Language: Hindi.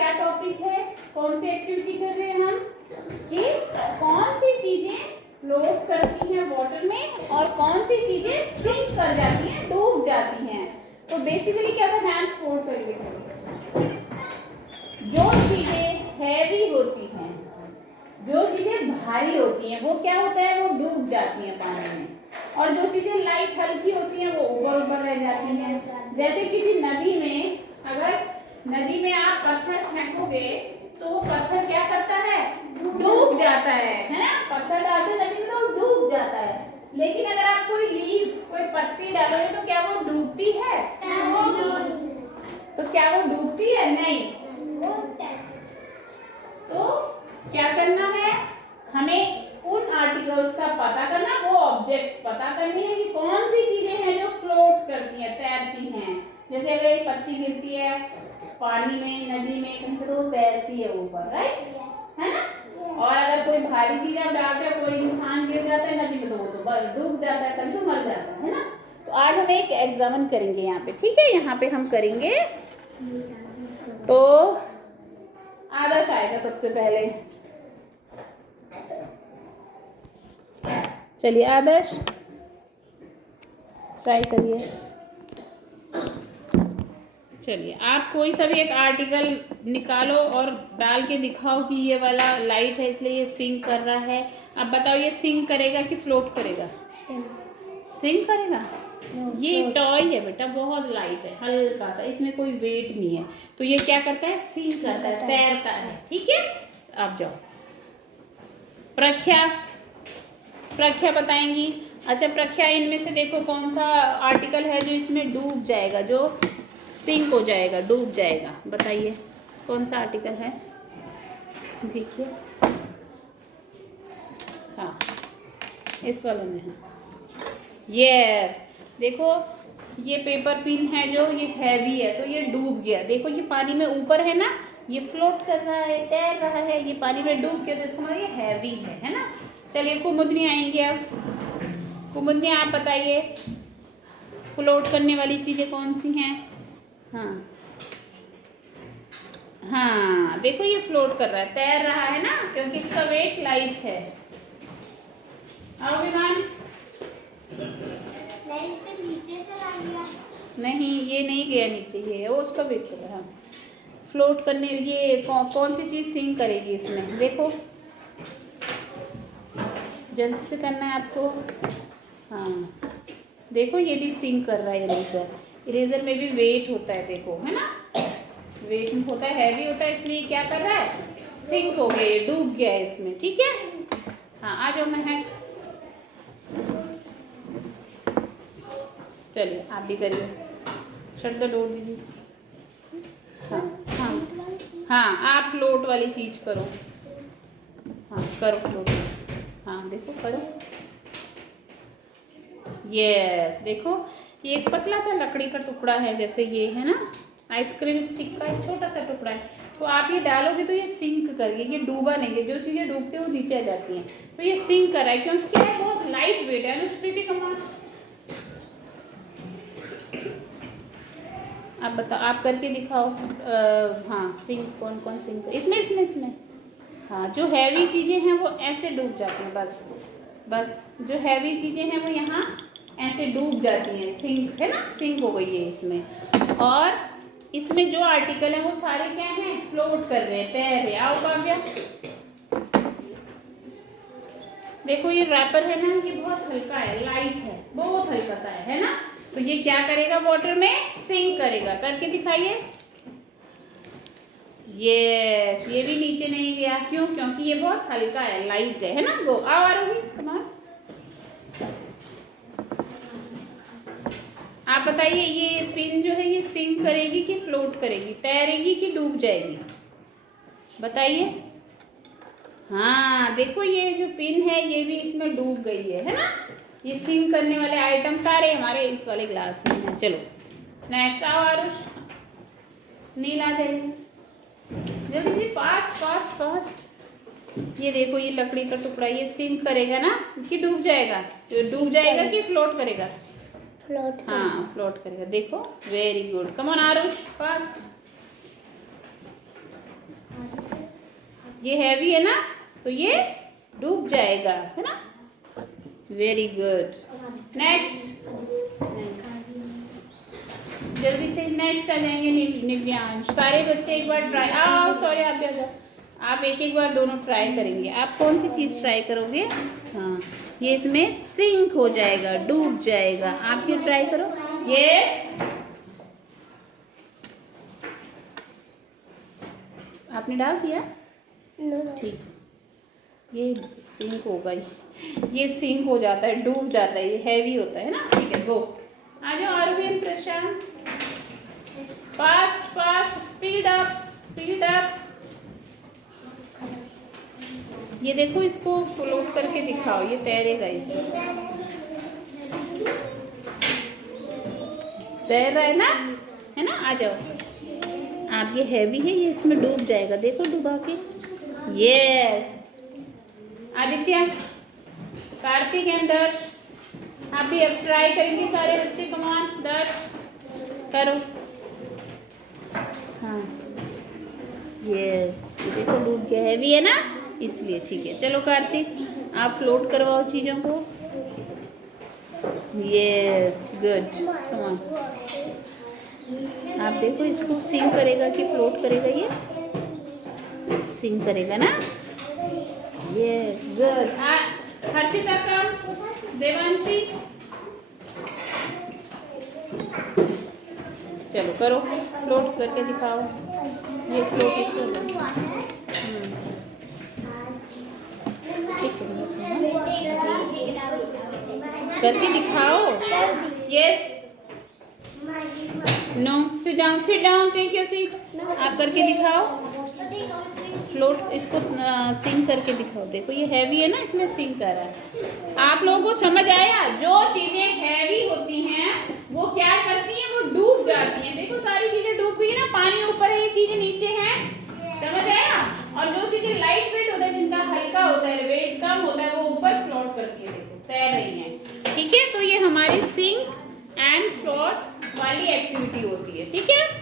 क्या टॉपिक है, कौन सी एक्टिविटी कर रहे हैं हम कि कौन सी चीजें फ्लोट करती हैं वाटर में और कौन सी चीजें सिंक कर जाती हैं, डूब जाती हैं। तो बेसिकली क्या था, हैंड्स फोल्ड करिए। जो चीजें हैवी होती हैं, जो चीजें भारी होती हैं वो क्या होता है, वो डूब जाती हैं पानी में, और जो चीजें लाइट हल्की होती हैं वो ऊपर ऊपर रह जाती हैं। जैसे किसी नदी में, अगर नदी में आप पत्थर फेंकोगे तो वो पत्थर क्या करता है, डूब जाता है ना। पत्थर डालते नदी में तो डूब जाता है, लेकिन अगर आप कोई लीफ, कोई पत्ती डालोगे तो क्या वो डूबती है, तो क्या वो डूबती है, नहीं। तो क्या करना है, हमें उन आर्टिकल्स का पता करना, वो ऑब्जेक्ट्स पता करनी है कि कौन सी चीजें हैं जो फ्लोट करती हैं, तैरती हैं। जैसे अगर एक पत्ती गिरती है पानी में, नदी में कहीं तो वो तैरती है ऊपर, राइट, है ना। और अगर कोई भारी चीज आप डालते हैं, कोई इंसान गिर जाता है नदी में तो वो तो डूब जाता है, तभी तो मर जाता है ना। तो आज हम एक एग्जामिन करेंगे यहाँ पे, ठीक है। यहाँ पे हम करेंगे, तो आदर्श आएगा सबसे पहले। चलिए आदर्श ट्राई करिए। चलिए आप कोई सा भी एक आर्टिकल निकालो और डाल के दिखाओ कि ये वाला लाइट है इसलिए ये सिंक कर रहा है। अब बताओ ये सिंक करेगा कि फ्लोट करेगा, सिंक करेगा। ये टॉय है बेटा, बहुत लाइट है, हल्का सा, इसमें कोई वेट नहीं है, तो ये क्या करता है, सिंक करता है, तैरता है, ठीक है। आप जाओ, प्रख्या, प्रख्या बताएंगी। अच्छा प्रख्या, इनमें से देखो कौन सा आर्टिकल है जो इसमें डूब जाएगा, जो सिंक हो जाएगा, डूब जाएगा, बताइए कौन सा आर्टिकल है। देखिए, हाँ इस वाले में है, यस। देखो ये पेपर पिन है जो ये हैवी है तो ये डूब गया, देखो ये पानी में ऊपर है ना, ये फ्लोट कर रहा है, तैर रहा है, ये पानी में डूब गया तो इसका ये हैवी है ना। चलिए कुमुदनी आएंगे अब। कुमुदनी आप बताइए फ्लोट करने वाली चीजें कौन सी हैं। हाँ हाँ, देखो ये फ्लोट कर रहा है, तैर रहा है ना, क्योंकि इसका वेट लाइट है। आओ विमान। नीचे चला गया, नहीं ये नहीं गया नीचे, ये है वो उसका वेट कर रहा है। फ्लोट करने ये कौन सी चीज सिंक करेगी इसमें, देखो जल्दी से करना है आपको। हाँ देखो ये भी सिंक कर रहा है इरेजर, इरेजर में भी वेट होता है, देखो है ना, वेट होता है, हैवी होता है, इसलिए क्या कर रहा है, सिंक हो गया, डूब गया है इसमें, ठीक है। हाँ आ जाओ महक, चलिए आप भी करिए, शट द डोर दीदी। हाँ हाँ हाँ, आप फ्लोट वाली चीज करो, हाँ करो फ्लोट, हाँ देखो करो, यस। देखो ये एक पतला सा लकड़ी का टुकड़ा है, जैसे ये है ना, आइसक्रीम स्टिक का एक छोटा सा टुकड़ा है, तो आप ये डालोगे तो ये सिंक करेगी, ये डूबा नहीं है, जो चीज़ें डूबती हैं वो नीचे आ जाती हैं, तो ये सिंक कर रहा है, क्योंकि क्या है, बहुत लाइट वेट है। अनुष्प्रीति कमान, आप बताओ, आप करके दिखाओ। हाँ सिंक, कौन कौन सिंक, इसमें हाँ, जो हैवी चीज़ें हैं वो ऐसे डूब जाती हैं, बस जो हैवी चीज़ें हैं वो यहाँ ऐसे डूब जाती हैं, सिंक है ना, सिंक हो गई है इसमें। और इसमें जो आर्टिकल है वो सारे क्या हैं, फ्लोट कर रहे हैं, तैर रहे। आओ काव्या, देखो ये रैपर है ना, ये बहुत हल्का है, लाइट है, बहुत हल्का सा है ना, तो ये क्या करेगा, वाटर में सिंक करेगा, करके दिखाइए। यस, ये भी नीचे नहीं गया, क्यों, क्योंकि ये बहुत हल्का है, लाइट है ना। गो, आओ आरोही, कमान, आप बताइए ये पिन जो है ये सिंक करेगी कि फ्लोट करेगी, तैरेगी कि डूब जाएगी, बताइए। हाँ देखो ये जो पिन है ये भी इसमें डूब गई है ना। ये सिंक करने वाले आइटम सारे हमारे इस वाले ग्लास में हैं। चलो नेक्स्ट, आओ आरुष, नील आ जाइए जल्दी से, फास्ट फास्ट फास्ट। ये देखो ये लकड़ी का टुकड़ा, ये सिंक करेगा ना कि डूब जाएगा, तो डूब जाएगा कि फ्लोट करेगा, फ्लोट, हाँ फ्लोट करेगा। देखो very good, come on Aarush fast. ये हैवी है ना, तो ये डूब जाएगा, है ना। Very good. नेक्स्ट, जल्दी से नेक्स्ट आ जाएंगे निव्यांश। सारे बच्चे एक बार ट्राई, सॉरी आप भी आ जाओ। आप एक एक बार दोनों ट्राई करेंगे। आप कौन सी चीज़ ट्राई करोगे? हाँ, ये इसमें सिंक हो जाएगा, डूब जाएगा। आप ये ट्राई करो। यस, आपने डाल दिया? ठीक, ये सिंक होगा, ये सिंक हो जाता है, डूब जाता है, ये हैवी होता है ना। ठीक है, गो। आ जाओ RVN Prashant, fast fast, speed up speed up. ये देखो, इसको फ्लोट करके दिखाओ, ये तैरेगा, इसमें तैर रहा है ना, है ना। आ जाओ आप, ये हैवी है, ये इसमें डूब जाएगा, देखो डुबा के। यस, आदित्य, कार्तिक एंड दर्श, आप भी अब ट्राई करेंगे सारे बच्चे। कमान दर्श, करो। हाँ, यस, देखो डूब गया, हैवी है ना, इसलिए। ठीक है, चलो कार्तिक, आप फ्लोट करवाओ चीज़ों को। यस, गुड, कमान। आप देखो, इसको सिंक करेगा कि फ्लोट करेगा? ये सिंक करेगा ना। Yes, good. Harshita come, Devanshi, चलो करो, फ्लोट करके दिखाओ। ये फ्लोट एक करके दिखाओ। Yes, no, sit down, take your seat. आप करके दिखाओ, फ्लोट, इसको सिंक करके दिखाओ। देखो ये हैवी है ना, इसमें सिंक कर रहा है। आप लोगों को समझ आया? जो चीजें हैवी होती हैं वो क्या करती हैं? वो डूब जाती हैं। देखो सारी चीजें डूब गई ना, पानी ऊपर है, ये चीजें नीचे हैं, समझ आया। और जो चीजें लाइट वेट होता है, जिनका हल्का होता है, वेट कम होता है, वो ऊपर फ्लोट करती है, देखो तैर रही है। ठीक है, तो ये हमारी सिंक एंड फ्लोट वाली एक्टिविटी होती है। ठीक है।